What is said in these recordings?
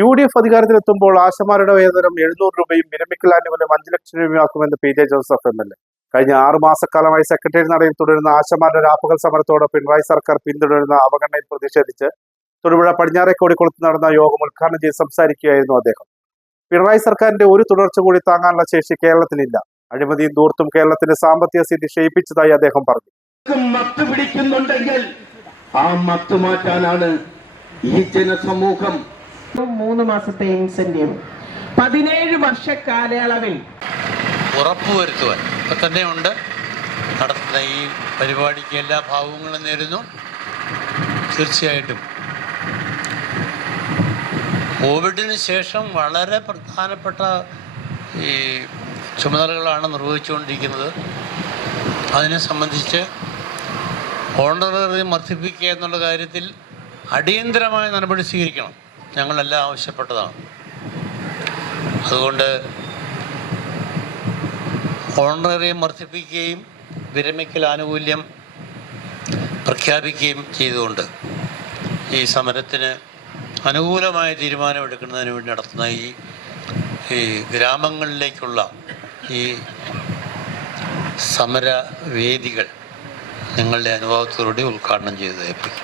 U D F അധികാരത്തിലെത്തുമ്പോൾ ആശമാരുടെ വേതനം എഴുന്നൂറ് രൂപയും വിരമിക്കൽ ആനുകൂല്യം അഞ്ച് lakh രൂപയാക്കുമെന്ന് P J Joseph M L A. കഴിഞ്ഞ ആറ് മാസക്കാലമായി സെക്രട്ടറി നടയിൽ തുടരുന്ന ആശമാരുടെ രാപ്പകൽ സമരത്തോട് പിണറായി സർക്കാർ പിന്തുടരുന്ന അവഗണനയിൽ പ്രതിഷേധിച്ച് തൊടുപുഴ പടിഞ്ഞാറേക്കോടി കോടിക്കുളത്ത് നടന്ന യോഗം ഉദ്ഘാടനം ചെയ്ത് സംസാരിക്കുകയായിരുന്നു അദ്ദേഹം. പിണറായി സർക്കാരിന്റെ ഒരു തുടർച്ച കൂടി താങ്ങാനുള്ള ശേഷി കേരളത്തിലില്ല അഴിമതിയും ദൂർത്തും കേരളത്തിന്റെ സാമ്പത്തിക സ്ഥിതി ക്ഷയിപ്പിച്ചതായി അദ്ദേഹം പറഞ്ഞു. മത്ത് പിടിക്കുന്നുണ്ടെങ്കിൽ ആ മത്ത് മാറ്റാനാണ് ഈ ജനസമൂഹം മൂന്ന് മാസത്തെ ഇൻസെന്റീവ് പതിനേഴ് വർഷ കാലയളവിൽ. ഉറപ്പുവരുത്തുവാൻ. ഇപ്പൊ തന്നെ ഉണ്ട് നടത്തുന്ന ഈ പരിപാടിക്ക് എല്ലാ ഭാവങ്ങളും നേരുന്നു. തീർച്ചയായിട്ടും. കോവിഡിന് ശേഷം വളരെ പ്രധാനപ്പെട്ട ഈ ചുമതലകളാണ് നിർവഹിച്ചുകൊണ്ടിരിക്കുന്നത്. അതിനെ സംബന്ധിച്ച് ഓണററി വർദ്ധിപ്പിക്കുക എന്നുള്ള കാര്യത്തിൽ അടിയന്തരമായ നടപടി സ്വീകരിക്കണം. ഞങ്ങളെല്ലാം ആവശ്യപ്പെട്ടതാണ്. അതുകൊണ്ട് ഓണറേറിയം വർദ്ധിപ്പിക്കുകയും വിരമിക്കൽ ആനുകൂല്യം പ്രഖ്യാപിക്കുകയും ചെയ്തുകൊണ്ട് ഈ സമരത്തിന് അനുകൂലമായ തീരുമാനമെടുക്കുന്നതിന് വേണ്ടി നടത്തുന്ന ഈ ഈ ഗ്രാമങ്ങളിലേക്കുള്ള ഈ സമരവേദികൾ നിങ്ങളുടെ അനുഭവത്തോടുകൂടി ഉദ്ഘാടനം ചെയ്തതായിരിക്കും.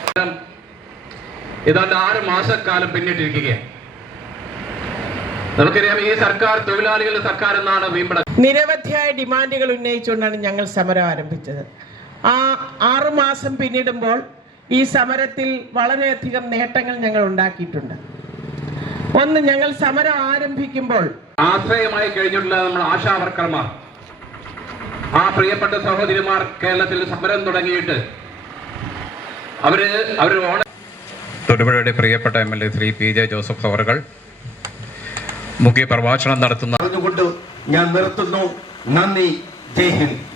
ഏതാണ്ട് ആറ് മാസക്കാലം പിന്നിട്ടിരിക്കുകയാണ്. നമുക്കറിയാം ഈ സർക്കാർ തൊഴിലാളികളുടെ സർക്കാർ എന്നാണ് വീമ്പട നിരവധിയായ ഡിമാൻഡുകൾ ഉന്നയിച്ചുകൊണ്ടാണ് ഞങ്ങൾ സമരം ആരംഭിച്ചത്. ആ ആറു മാസം പിന്നിടുമ്പോൾ ഈ സമരത്തിൽ വളരെയധികം നേട്ടങ്ങൾ ഞങ്ങൾ ഉണ്ടാക്കിയിട്ടുണ്ട്. ഒന്ന് ഞങ്ങൾ സമരം ആരംഭിക്കുമ്പോൾ ആശ്രയമായി കഴിഞ്ഞിട്ടുള്ള നമ്മൾ ആശാ വർക്കർമാർ ആ പ്രിയപ്പെട്ട സഹോദരിമാർ കേരളത്തിൽ സമരം തുടങ്ങിയിട്ട് അവർ അവർ ഓണ തൊടുപുഴയുടെ പ്രിയപ്പെട്ട M L A Shri P J Joseph അവർകൾ മുഖ്യ പ്രഭാഷണം നടത്തുന്ന ഞാൻ നിർത്തുന്നു. നന്ദി. ജയ് ഹിന്ദ്.